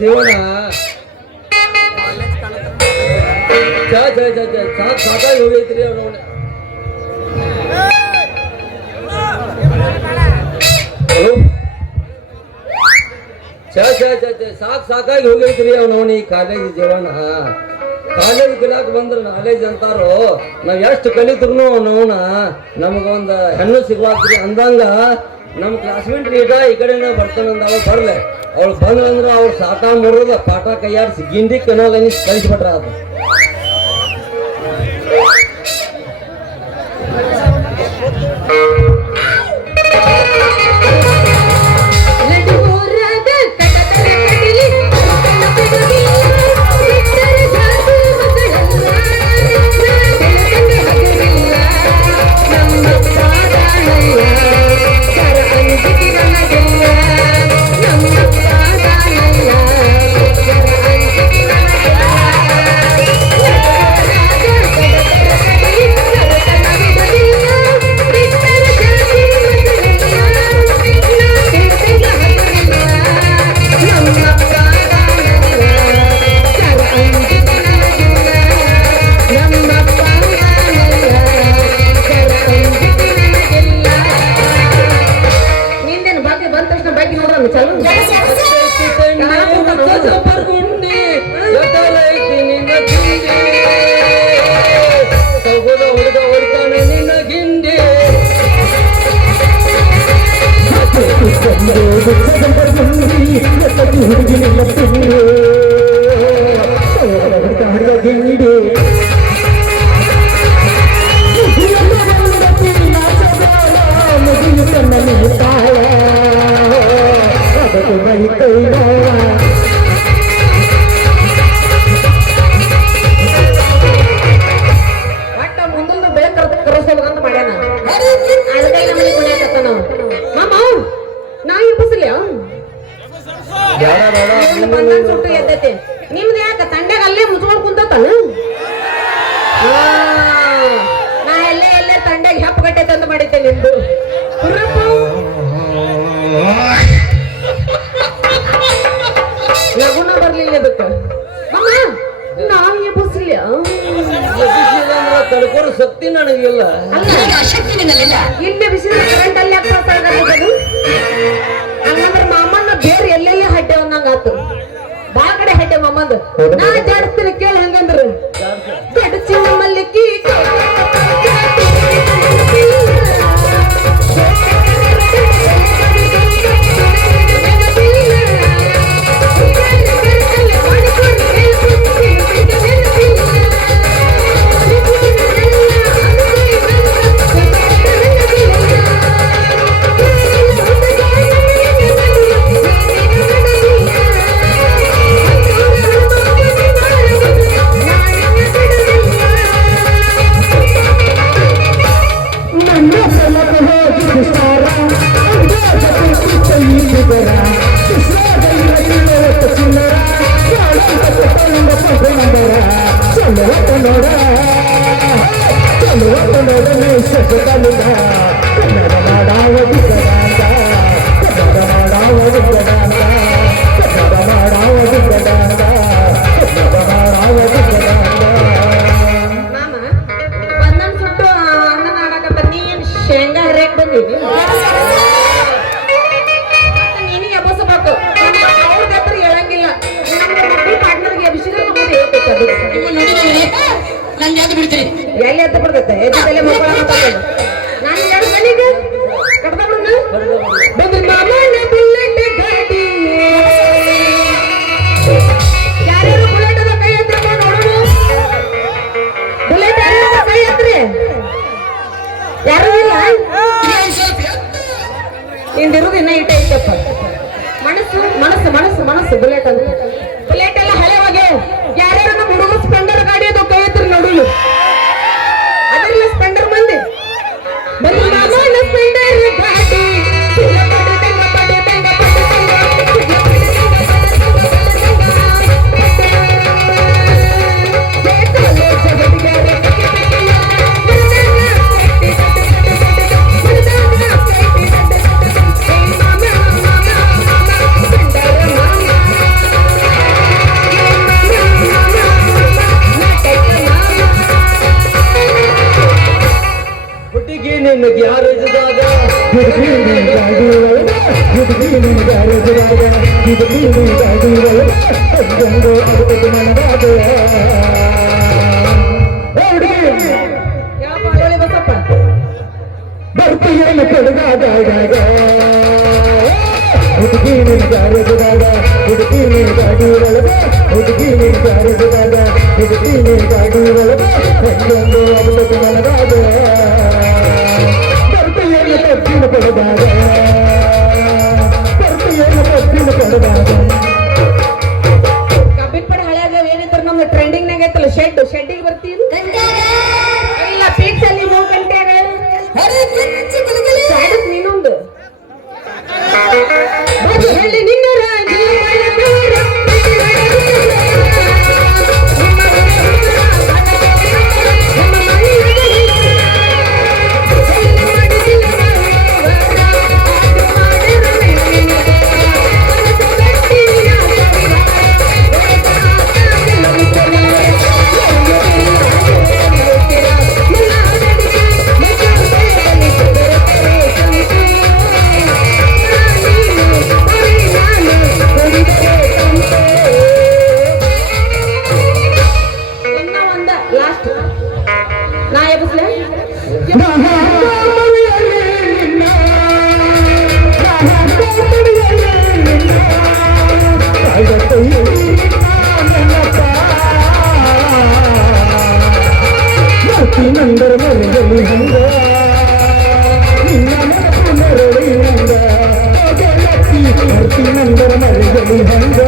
ಜೀವನ ಸಾಕಾಗಿ ಹೋಗೈತ್ರಿ ಅವ್ನ. ಸಾಕಾಗಿ ಹೋಗೈತ್ರಿ ಅವನವನಿ ಕಾಲೇಜ್ ಜೀವನ. ಕಾಲೇಜ್ ಕಲಿಯಾಕ ಬಂದ್ರ ನಾಲೇಜ್ ಅಂತಾರೋ, ನಾವ್ ಎಷ್ಟು ಕಲಿತ್ರು ಅವನವನ ನಮಗೊಂದ ಹೆಣ್ಣು ಸಿಗ್ಲಾಕ್ರಿ ಅಂದಂಗ ನಮ್ಮ ಕ್ಲಾಸ್ಮೇಟ್ ಈಗ ಈ ಕಡೆನ ಬರ್ತಾನಂದ. ಅವ್ರು ಬರ್ಲೆ, ಅವ್ಳು ಬಂದ್ರಂದ್ರ ಅವ್ರು ಸಾಟ ಮುರಿದ ಪಾಠ ಕೈಯಾಡಿಸಿ ಗಿಂಡಿ ಕೆನಾಲ್ ಕಳಿಸ್ಬಿಟ್ರ. ಅದು ನಿಮ್ದು ಯಾಕ ತಂಡ್ಯಾಗ ಅಲ್ಲೇ ಮುಚ್ಕೊಂಡ್ ಕುಂತಾನ. ನಾ ಎಲ್ಲೇ ತಂಡ್ಯಾಗ ಹೆಪ್ಪ ಗಟ್ಟೆ ತಂದು ಮಾಡಿದ್ದೆ ನಿಮ್ದು. ಲಗುನ ಬರ್ಲಿಲ್ಲ ಅದಕ್ಕ ನಾ ಎಬ್ಬಿಸ್ಲಿಲ್ಲ. ತಡ್ಕೊರೋ ಶಕ್ತಿ ನನಗಿಲ್ಲ. ಇಲ್ಲೇ ಬಿಸಿದ್ರೆ ಕರೆಂಟ್ ಅಲ್ಲಿ ಹಂಗಂದ್ರ ಮಾಮನ್ನ ಬೇರೆ ಎಲ್ಲೆಲ್ಲಿ ಹಡ್ಡೆ ಒಂದಂಗಾತು. ಬಾಳ ಕಡೆ ಹಡ್ಡೆ ಮಾಮಂದ ನಾ ಜಾಡಿಸ್ತೀನಿ ಕೇಳ. ಹಂಗಂದ್ರ ಗಡಚಿನ ಮಲ್ಲಿಕಿ ಎಲ್ಲಿ ಎತ್ತ ಬರ್ತೈತೆ ಎದ್ದಲ್ಲಿ ಮಕ್ಕಳ ನಾನು ಎರಡು ಮನೆಗೆ ಕಟ್ಕೊಂಡು ಯಾರ್ಯಾರು ಬುಲೆಟ್ ಅದ ಕೈ ಎತ್ತ ನೋಡೋಣ. ಬುಲೆಟ್ ಯಾರ್ಯಾರ ಕೈ ಎತ್ರಿ? ಯಾರು ಇಲ್ಲ ನಿಂದಿರುದು ಇನ್ನ ಇಟ್ಟ ಐತಪ್ಪ. ಮನಸ್ಸು ಮನಸ್ಸು ಮನಸ್ಸು ಮನಸ್ಸು ಬುಲೆಟ್ ಅಂತ. ಬುಲೆಟ್ ಎಲ್ಲ ಹಳೆವಾಗೆ. ಯಾರ್ಯಾರು ನಮ್ಮ ಹುಡುಗ ಸ್ಪೆಂಡರ್ ಗಾಡಿ ಅದು ಕೈ ಎತ್ರಿ ನೋಡಲು. ಅದೆಲ್ಲ ಸ್ಪೆಂಡರ್ ಮಂದಿ ಬರೀ ಮಾಮನ ಸ್ಪೆಂಡರ್ ಗಾಡಿ ಹುಡುಗಿ ನಿನ್ನ ಗ್ಯಾರೇಜ್ದಾಗ ಯಾವ ಪಾಳೋಳಿ ಬಸಪ್ಪ ಬರ್ತೀಯೇನು ಕೊಡಗಾದಾಗ ಹುಡುಗಿ ನಿನ್ನ ಗ್ಯಾರೇಜ್ದಾಗ ಹುಡುಗಿ ನಿನ್ನ ಗಾಡಿ ಒಳಗ ಹುಡುಗಿ ನಿನ್ನ ಗ್ಯಾರೇಜ್ದಾಗ ಹುಡುಗಿ ನಿನ್ನ ಗಾಡಿ ಒಳಗ ಹೆಂಗೊಂದು ಅವಲಕ್ಕಿ ನನಗಾದ ಬರ್ತೀಯೇನು ತಪ್ಪಿನ ಕೊಡದಾಗ ಬರ್ತೀಯೇನು ತಪ್ಪಿನ ಕೊಡದಾಗ ಕಬ್ಬಿನ ಹಳ್ಯಾಗ ಏನಿದ್ರು ನಮ್ದು ಟ್ರೆಂಡಿಂಗ್ನಾಗ ಐತಲ್ಲ ಶೆಡ್ಡಿಗೆ ಬರ್ತೀನಿ ಇಲ್ಲ ಪೀಕ್ಸ್ ಅಲ್ಲಿ 3 ಗಂಟೆಗ ಸಾಡಕ್ ನೀನೊಂದು ಹೇಳಿ ನಿನ್ನ ರಾಜಿ ನಾ ಎಬ್ಬಿಸ್ಲೆ ನಂದರ ಮರಳಿ ಹಂಗ ನಿನ್ನ ನೆನಪು ಮರಳಿ ಹಂಗ ನಂದರ ಮರಳಿ ಹಂಗ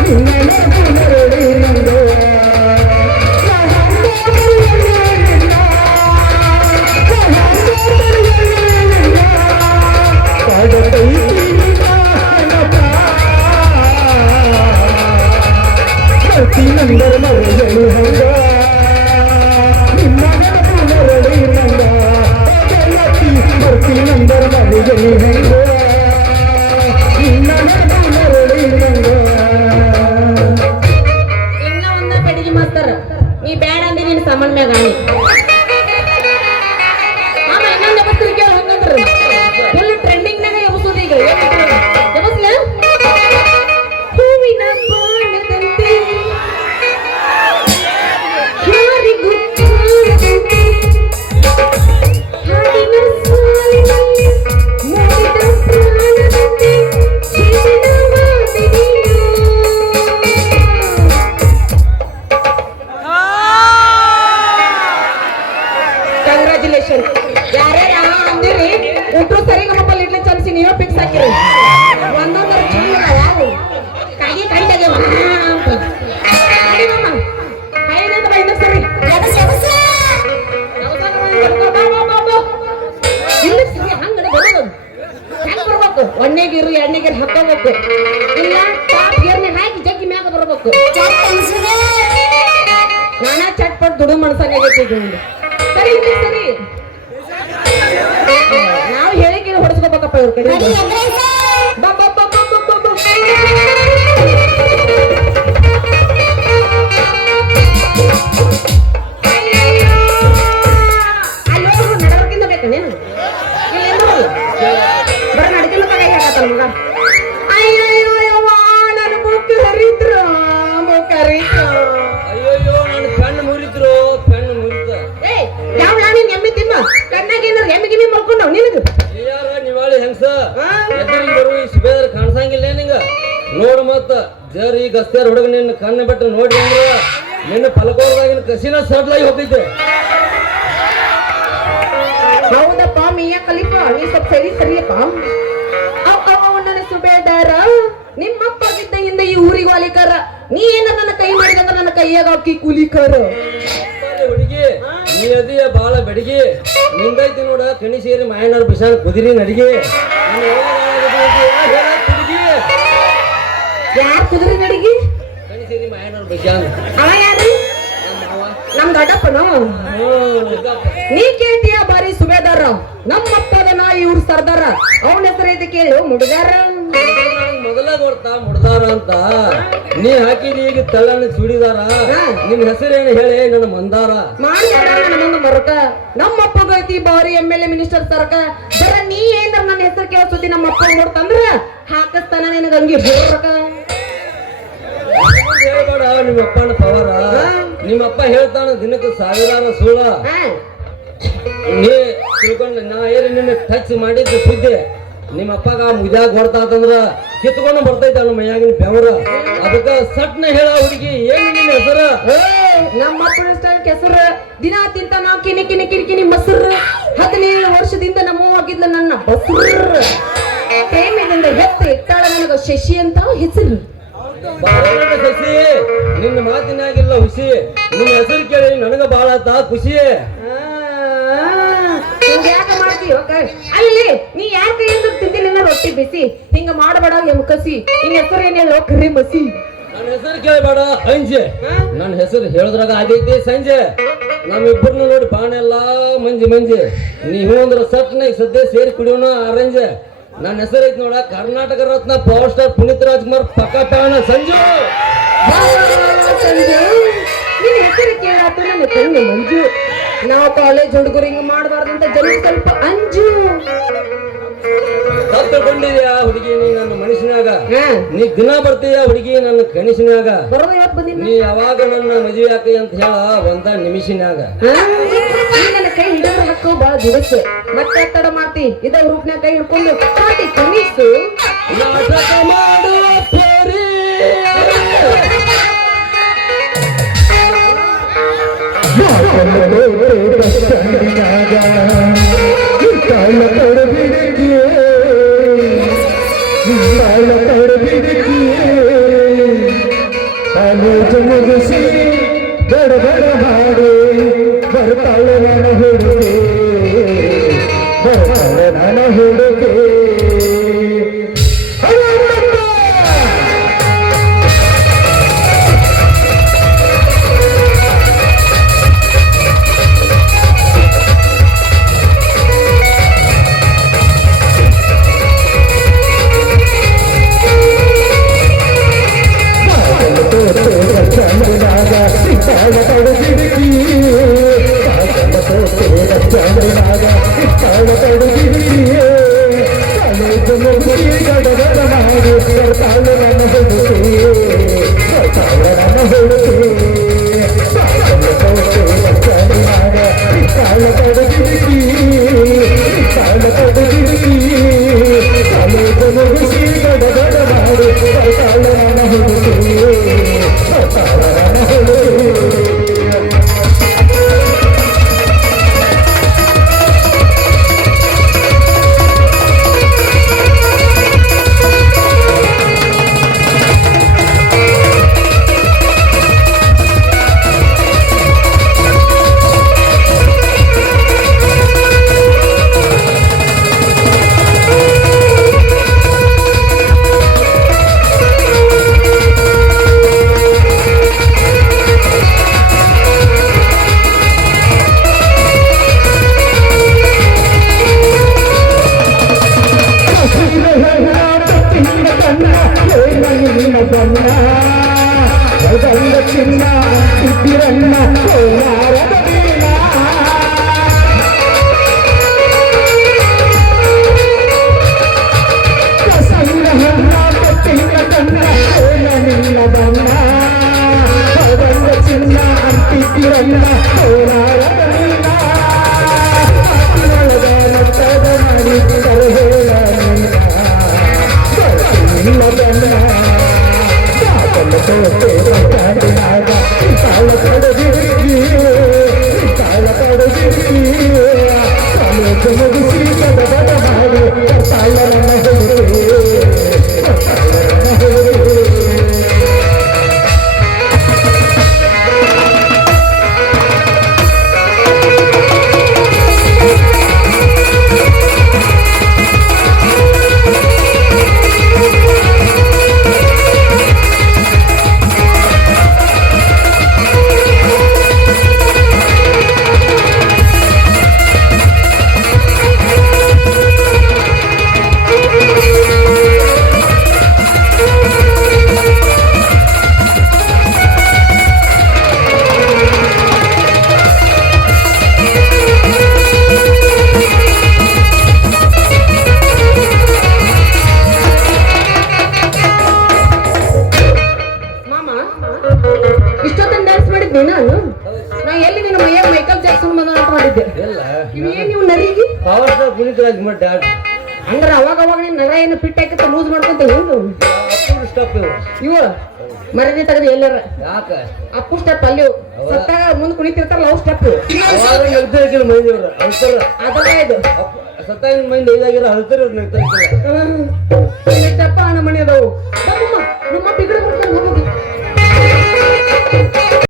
ನಿನ್ನ ನೆನಪು ಮರಳಿ ಹಂಗ ನಂದರ ಮರಳಿ ಹಂಗ ನಿನ್ನ ನೆನಪು ಮರಳಿ ಹಂಗ ಬರ್ತಿ ನಂದರ ಮರಳಿ ಹಂಗ ನಿನ್ನ ನೆನಪು ಮರಳಿ ಹಂಗ ಇನ್ನ ಒಂದ ಬೆಡಿಗೆ ಮಾಸ್ತರ ನೀ ಬ್ಯಾಡ ಅಂದಿ ನಿನ್ನ ಸಾಮಾನ್ ಮ್ಯಾಗ ಆಣಿ ಮಾಮ ಇನ್ನೊಂದು ಎಬ್ಬಸ್ತೀರಿ ಕೇಳು ಹಂಗಂದ್ರೆ ಫುಲ್ ಟ್ರೆಂಡಿಂಗ್ನಾಗ ಎಬ್ಬಸೋದು ಈಗ ಎಬ್ಬಸ್ಲ ಹೂವಿನ ಬಾಣದಂತೆ ಯಾರಿಗೂ ಕಾಣದಂತೆ ಹಾಡಿನ ಸಾಲಿನಲ್ಲಿ ಮೂಡಿದ ಪ್ರಾಣದಂತೆ ಜೀವನವಾದೆ ನೀನು. ಕಂಗ್ರ್ಯಾಚುಲೇಷನ್ ಯಾರ್ಯಾರ ಅಂದಿರಿ ಉಂಟು ಸರಿ ನಮ್ಮ ಇಡ್ಲಿ ಚಮಚಿ ನೀವೇ ಫಿಕ್ಸ್ ಹಾಕಿರಿ ಒಂದೊಂದರ ಚಂದ ಯಾವು ಕಾಗಿ ಕಂಡಗೆ ಸರಿ ಇಲ್ಲ ಸರಿ ಹಂಗ ಬರೋದು ಹೆಂಗ್ ಬರ್ಬೇಕು ಒಂದೇಗಿರು ಎರಡನೇಗಿರು ಹಾಕೋಬೇಕು ಇಲ್ಲ ಟಾಪ್ ಗೇರ್ನೆ ಹಾಕಿ ಜಗ್ಗಿ ಮ್ಯಾಗ ಬರ್ಬೇಕು ನಾನಾ ಚಟ್ಪಟ್ ದುಡು ಮನಸ್ಸಾಗ ಆಗೈತಿ ಸರಿ ಇಲ್ಲಿ ಸರಿ ನಾವು ಹೇಳಿ ಕೇಳಿ ಹೊಡೆಸ್ಕೋಬೇಕಪ್ಪ ಇವ್ರ ಕಡೆ ಬಾ ಬಾ ಬಾ ಬಾ ಬಾ ಬಾ ಬಾ. ಅಲ್ಲಿ ಹೋಗು, ನಡವರ್ಕಿಂದ ಬೇಕಾ ನೀನು ಇಲ್ಲೆಲ್ಲ ಹೋಗು. ಬರೀ ನಡ್ಕಿಂದ ಕೈ ಹಾಕತ್ತಲ್ಲ ಮಗ ಅಯ್ಯಯ್ಯೋ ಯವ್ವ ನನ್ನ ಮುಖ ಹರಿದ್ರ ಅಯ್ಯಯ್ಯೋ ನನ್ನ ಕಣ್ಣು ಮುರಿದ್ರು ಕಣ್ಣು ಮುರಿತ ಏ ಯಾವ ನೀನ್ ಎಮ್ಮಿ ತಿಮ್ಮ ಕಣ್ಣಾಗ ಏನಾರ ಎಮ್ಮಿ ಗಿಮ್ಮಿ ಮಲ್ಕೊಂಡವ್ ನಿನಗ ಯಾರ ನಿವಾಳಿ ಹೆಂಗ್ಸ ಎದುರಿಗೆ ಬರುವ ಈ ಸುಬೇದರ್ ಕಾಣಿಸಂಗಿಲ್ಲ ನಿಂಗ ನೋಡು ಮತ್ತ ಜರ್ ಈ ಗಸ್ತ್ಯಾರ ಹುಡುಗ ನಿನ್ನ ಕಣ್ಣು ಬಿಟ್ಟು ನೋಡಿ ಅಂದ್ರ ನಿನ್ನ ಫಲಕೋರದಾಗಿನ ಕಸಿನ ಸಡ್ಲಾಗಿ ಹೋಗೈತೆ ಹೌದಪ್ಪ ಮಿಯಾ ಖಲೀಫಾ ನೀ ಸ್ವಲ್ಪ ಸರಿಯಪ್ಪ ನನ್ನ ಸುಬೇದಾರ ನಿಮ್ಮಪ್ಪಾಗಿದ್ದಂಗಿಂದ ಈ ಊರಿಗೆ ವಾಲಿಕಾರ ನೀ ಏನ ನನ್ನ ಕೈ ಮಾಡಿದಂದ್ರ ನನ್ನ ಕೈಯಾಗ ಹಾಕಿ ಕೂಲಿಕಾರ ಹುಡುಗಿ ನೀ ಅದಿಯ ಬಾಳ ಬೆಡಗಿ ನಿಂದೈತಿ ನೋಡ ಕಣಿ ಸೇರಿ ಮಾಯನವ್ರ ಬಿಸಾನ್ ಕುದಿರಿ ನಡಿಗೆ ಹುಡುಗಿ ಯಾರ್ ಕುದುರೆ ನಡಿಗಿ ಕಣಿ ಸೇರಿ ಮಾಯನವ್ರ ಬಿಸಾನ್ ಅವ ಯಾರು ನಮ್ ದೊಡ್ಡಪ್ಪನು ನೀ ಕೇಳ್ತೀಯ ಬಾರಿ ಸುಬೇದಾರ ನಮ್ಮಪ್ಪದ ನಾ ಇವ್ರ ಸರ್ದಾರ ಅವನ ಹೆಸರೈತಿ ಕೇಳು ಮುಡುಗಾರ ಮೊದಲ ಕೊಡ್ತಾ ಮುಡ್ದಾರ ಅಂತ ನೀ ಹಾಕಿದ ಈಗ ತಳ್ಳನ ಚೂಡಿದಾರ ನಿಮ್ ಹೆಸರೇನು ಹೇಳಿ ನನ್ನ ಮಂದಾರ ಮಾಡ್ಯಾರ ನನ್ನ ಮುಂದೆ ಮರಕ ನಮ್ಮ ಅಪ್ಪಗ ಐತಿ ಬಾರಿ MLA ಮಿನಿಸ್ಟರ್ ಸರ್ಕ ಬರ ನೀ ಏನ್ರ ನನ್ನ ಹೆಸರು ಕೇಳೋ ಸುದ್ದಿ ನಮ್ಮ ಅಪ್ಪ ನೋಡ್ತಂದ್ರ ಹಾಕಸ್ತಾನ ನಿನಗ ಅಂಗಿ ಬರ್ಕ ಹೇಳ್ಬೇಡ ನಿಮ್ಮ ಅಪ್ಪನ ಪವರ ನಿಮ್ಮಪ್ಪ ಹೇಳ್ತಾನ ದಿನಕ್ಕೆ ಸಾವಿರಾರು ಸುಳ್ಳ ನೀ ತಿಳ್ಕೊಂಡು ನಾ ಏರಿ ನಿನ್ನ ಟಚ್ ಮಾಡಿದ್ದು ಸುದ್ದಿ ನಿಮ್ಮ ಅಪ್ಪಗ ಮುಜಾಗ ಹೊಡ್ತಾತಂದ್ರ ಕಿತ್ಕೊಂಡು ಬರ್ತೈತೆ ನಮ್ಮ ಮೈಯಾಗಿನ ಬೆವರ ಅದಕ್ಕ ಸಟ್ನ ಹೇಳ ಹುಡುಗಿ ಏನ್ ನಿನ್ನ ಹೆಸರು ನಮ್ಮ ಅಪ್ಪನ ಸ್ಟೈಲ್ ಹೆಸರು ದಿನ ತಿಂತ ನಾವು ಕಿನಿ ಕಿನಿ ಕಿರಿಕಿನಿ ಮೊಸರು 17 ವರ್ಷದಿಂದ ನಮ್ಮ ಆಗಿದ್ಲ ನನ್ನ ಬಸರು ಪ್ರೇಮದಿಂದ ಹೆತ್ತು ಇಟ್ಟಾಳ ನನಗ ಶಶಿ ಅಂತ ಹೆಸರು ಶಶಿ ನಿನ್ನ ಮಾತಿನಾಗಿಲ್ಲ ಹುಸಿ ನಿನ್ನ ಹೆಸರು ಕೇಳಿ ನನಗ ಬಾಳ ಖುಷಿ ಯಾಕ ಮಾಡ್ತೀವ ಅಲ್ಲಿ ನೀ ಯಾರ ಕೈಯಿಂದ ತಿಂದಿಲ್ಲ ರೊಟ್ಟಿ ಬಿಸಿ ಹಿಂಗ ಮಾಡಬೇಡ ಎಮ್ಕಸಿ ನಿನ್ನ ಹೆಸರು ಏನಿಲ್ಲ ಕರಿ ಮಸಿ ನನ್ನ ಹೆಸರು ಕೇಳಬೇಡ ಅಂಜೆ ನನ್ನ ಹೆಸರು ಹೇಳಿದ್ರಾಗ ಆಗೈತಿ ಸಂಜೆ ನಮ್ಮಿಬ್ಬರನ್ನ ನೋಡಿ ಬಾಣೆಲ್ಲ ಮಂಜಿ ಮಂಜಿ ನೀವು ಅಂದ್ರ ಸಟ್ನ ಸದ್ಯ ಸೇರಿ ಕುಡಿಯೋಣ ಆರೆಂಜ್ ನನ್ನ ಹೆಸರು ಐತಿ ನೋಡ ಕರ್ನಾಟಕ ರತ್ನ ಪವರ್ ಸ್ಟಾರ್ ಪುನೀತ್ ರಾಜ್ಕುಮಾರ್ ಪಕ್ಕ ಪಾವನ ಸಂಜು ನಿನ್ನ ಹೆಸರು ಕೇಳಾತು ನನ್ನ ಕಣ್ಣು ಮಂಜು ನಾವು ಕಾಲೇಜ್ ಹುಡುಗರು ಹಿಂಗ ಮಾಡಬಾರ್ದಂತ ಜನ ಸ್ವಲ್ಪ ಅಂಜು ತಪ್ಪಿಕೊಂಡಿದ್ಯಾ ಹುಡುಗಿ ನೀ ನನ್ನ ಮನುಷ್ಯನಾಗ ನೀ ದಿನ ಬರ್ತೀಯ ಹುಡುಗಿ ನನ್ನ ಕನಸಿನಾಗ ಬರೋದ ಯಾಕೆ ಬಂದಿನಿ ನೀ ಯಾವಾಗ ನನ್ನ ಮದುವೆ ಆಕಿ ಅಂತ ಹೇಳ ಒಂದ ನಿಮಿಷನ್ಯಾಗ ನನ್ನ ಕೈ ಹಿಡಿದ್ರೆ ಹಾಕೋ ಬಾಳ ದಿವಸ ಮತ್ತೆ ತಡ ಮಾಡ್ತಿ ಇದ ರೂಪ್ನ್ಯಾಗ ಕೈ ಹಿಡ್ಕೊಂಡು ಪಾಟಿ ಕನಿಸು ನಾಟಕ ಮಾಡು ಪೇರಿ ಮುಗಿಸಿ ಗಡಬಡ ಮಾಡಿ ಬರ್ತಾಳೆ ನನ್ನ ಹುಡುಗಿ ಬರ್ತಾಳೆ ನನ್ನ ಹುಡುಗಿ ಇಷ್ಟೊತ್ತನ ಡ್ಯಾನ್ಸ್ ಮಾಡಿದ್ನಿ ನಾನು ನಾ ಎಲ್ಲಿ ನಿನ್ನ ಮೈಯಾಗ ಮೈಕಲ್ ಜಾಕ್ಸನ್ ಬಂದ ಅಂತ ಮಾಡಿದ್ದೆ ಎಲ್ಲ ಇವೇನ್ ನೀವು ನರಿಗೆ power star Puneeth Rajkumar dance ಅಂದ್ರೆ ಅವಾಗ ನೀನ್ ನರ ಏನು ಪಿಟ್ ಹಾಕಿತ್ತ ಲೂಸ್ ಮಾಡ್ಕೊಂತ ಏನು ಅಪ್ಪು ಸ್ಟಾಪ್ ಇವು ಇವ ಮರದಿ ತೆಗೆದು ಎಲ್ಲಾರ ಯಾಕ ಅಪ್ಪು ಸ್ಟೆಪ್ ಅಲ್ಲಿ ಸತ್ತಾಗ ಮುಂದ್ ಕುಣಿತಿರ್ತಾರಲ್ಲ ಅವು ಸ್ಟೆಪ್ ಅವಾಗ ನಗ್ತಿರ್ಕಿಲ್ಲ ಮೈದವ್ರ ಅಳ್ತಾರ ಅದಲ್ಲ ಇದು ಸತ್ತಾಗಿನ ಮೈಂಡ್ ಇದಾಗಿರೋ ಅಳ್ತಾರ ನಗ್ತಿರ್ಕಿಲ್ಲ ಸ್ಟೆಪ್ ಆ ನಮ್ಮನೆ ಅದಾವು